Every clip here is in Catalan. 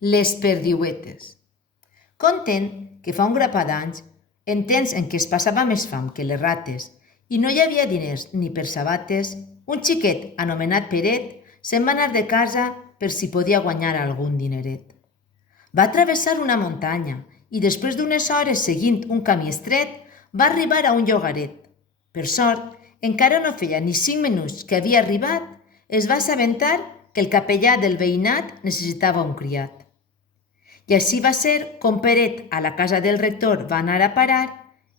Les perdiuetes. Content que fa un grapat d'anys, en temps en què es passava més fam que les rates i no hi havia diners ni per sabates, un xiquet anomenat Peret se'n va anar de casa per si podia guanyar algun dineret. Va travessar una muntanya i després d'unes hores seguint un camí estret va arribar a un llogaret. Per sort, encara no feia ni 5 minuts que havia arribat, es va assabentar que el capellà del veïnat necessitava un criat. I així va ser com Peret a la casa del rector va anar a parar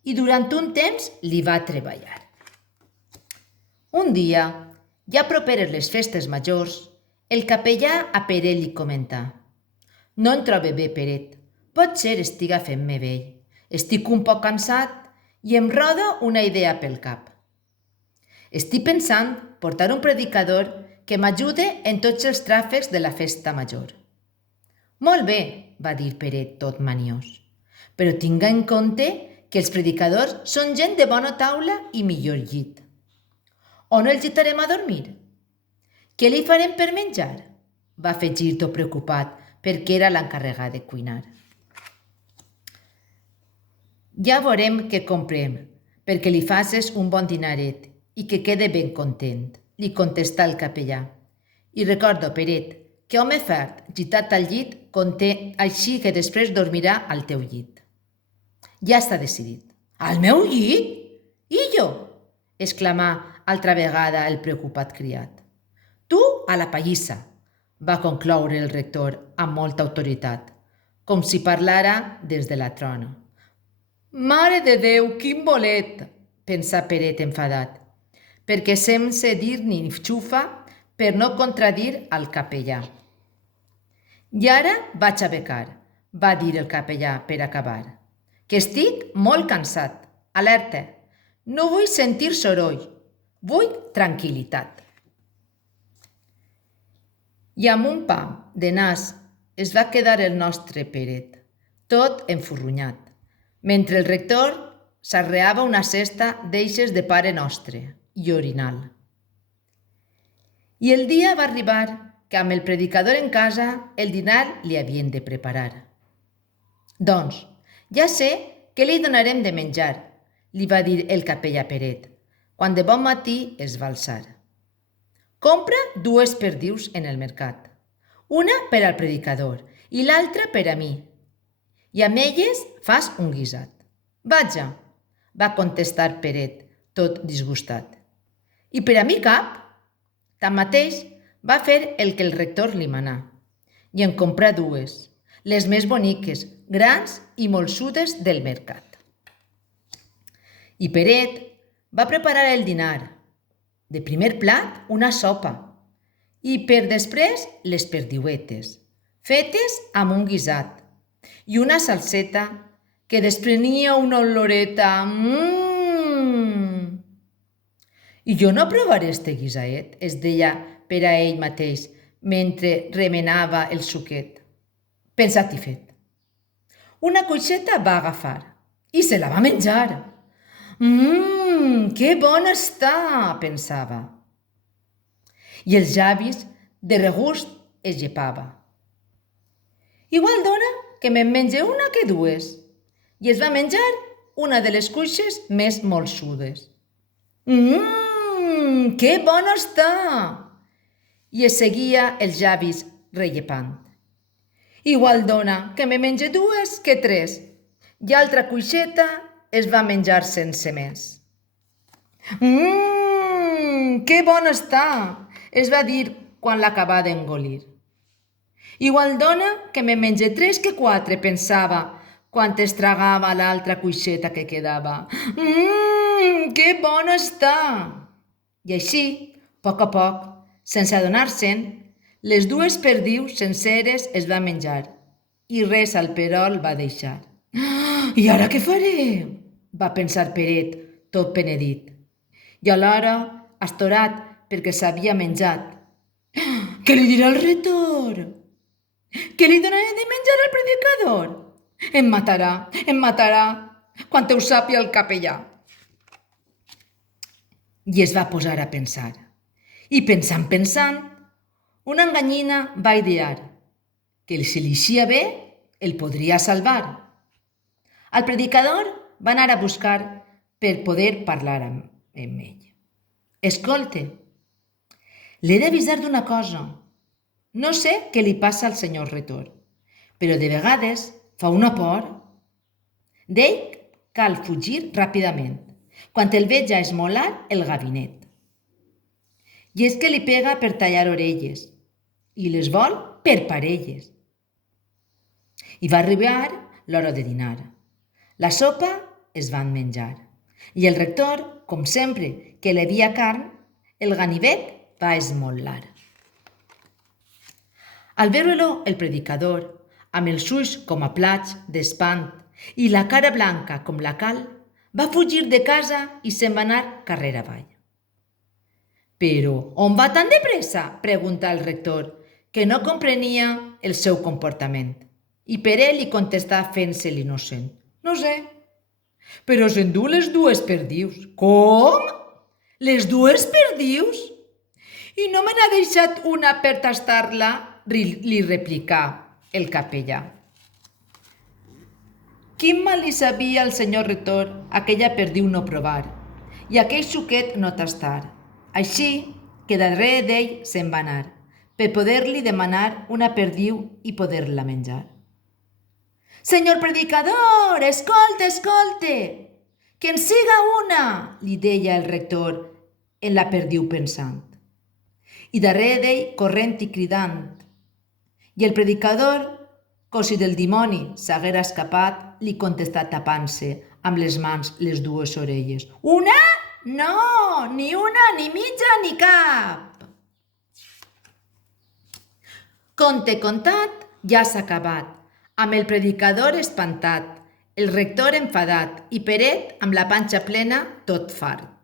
i durant un temps li va treballar. Un dia, ja properes les festes majors, el capellà a Peret li comenta: «No em trobe bé, Peret. Potser estiga fent-me vell. Estic un poc cansat i em roda una idea pel cap. Estic pensant portar un predicador que m'ajude en tots els tràfecs de la festa major». «Molt bé», va dir Peret tot maniós, «però tinga en compte que els predicadors són gent de bona taula i millor llit. On el gitarem a dormir? Què li farem per menjar?», va afegir tot preocupat perquè era l'encarregat de cuinar. «Ja veurem què comprem, perquè li faces un bon dinaret i que quede ben content», li contestà el capellà. «I recordo, Peret, que home fert, gitat al llit, conté així que després dormirà al teu llit». «Ja està decidit». «Al meu llit? I jo?», exclamà altra vegada el preocupat criat. «Tu a la pallissa», va concloure el rector amb molta autoritat, com si parlara des de la trona. «Mare de Déu, quin bolet!», pensà Peret enfadat, perquè sense dir ni xufa per no contradir al capellà. «I ara vaig a becar», va dir el capellà per acabar, «que estic molt cansat. Alerta! No vull sentir soroll, vull tranquil·litat». I amb un pam de nas es va quedar el nostre Peret, tot enfurrunyat, mentre el rector s'arreava una cesta d'eixes de Pare Nostre i orinal. I el dia va arribar que amb el predicador en casa el dinar li havien de preparar. «Doncs, ja sé què li donarem de menjar», li va dir el capellà Peret, quan de bon matí es va alçar. «Compra 2 perdius en el mercat, una per al predicador i l'altra per a mi, i amb elles fas un guisat». «Vaja», va contestar Peret, tot disgustat. «I per a mi cap?» Tanmateix, va fer el que el rector li manà i en comprà 2, les més boniques, grans i molsudes del mercat. I Peret va preparar el dinar. De primer plat, una sopa i per després les perdiuetes, fetes amb un guisat, i una salseta que desprenia una oloreta. «I jo no provaré este guisaet», es deia per a ell mateix mentre remenava el suquet. Pensat i fet. Una cuixeta va agafar i se la va menjar. Que bona està!», pensava. I els llavis, de regust, es llepava. «Igual dona que me'n menge una que 2», i es va menjar una de les cuixes més molsudes. «Que bona està!», i es seguia els llavis rellepant. «Igual dona que me menge 2 que 3», i altra cuixeta es va menjar sense més. «Que bona està!», es va dir quan l'acabà d'engolir. «Igual dona que me menge 3 que 4», pensava, quan es tragava l'altra cuixeta que quedava. «Que bona està!». I així, a poc, sense adonar-se'n, les 2 perdius senceres es va menjar i res al perol va deixar. «I ara què faré?», va pensar Peret, tot penedit, i alhora astorat perquè s'havia menjat. «Què li dirà el rector? Què li donaré de menjar al predicador? Em matarà, quan ho sàpiga el capellà». I es va posar a pensar. I pensant, una enganyina va idear que si li eixia bé, el podria salvar. El predicador va anar a buscar per poder parlar amb ell. Escolte, l'he d'avisar d'una cosa. No sé què li passa al senyor Retor, però de vegades fa una por. D'ell cal fugir ràpidament, quan el veig a esmolar el gabinet. I és que li pega per tallar orelles i les vol per parelles. I va arribar l'hora de dinar. La sopa es van menjar i el rector, com sempre que li havia carn, el ganivet va esmolar. Al veure-lo, el predicador, amb els ulls com a plats d'espant i la cara blanca com la cal, va fugir de casa i se'n va anar carrer avall. «Però on va tan de pressa?», pregunta el rector, que no comprenia el seu comportament. I Pere li contestà fent-se l'innocent. «No sé, però s'endú les dues perdius». «Com? Les dues perdius? I no me n'ha deixat una per tastar-la?», li replicà el capellà. Quin mal li sabia al senyor rector aquella perdiu no provar i aquell suquet no tastar. Així que darrere d'ell se'n va anar, per poder-li demanar una perdiu i poder-la menjar. «Senyor predicador, escolte, escolte, que en siga una», li deia el rector en la perdiu pensant. I darrere d'ell corrent i cridant. I el predicador, com si del dimoni s'haguera escapat, li contestà tapant-se amb les mans les dues orelles. «Una? No, ni una, ni mitja, ni cap!» Conte contat, ja s'ha acabat, amb el predicador espantat, el rector enfadat i Peret amb la panxa plena tot fart.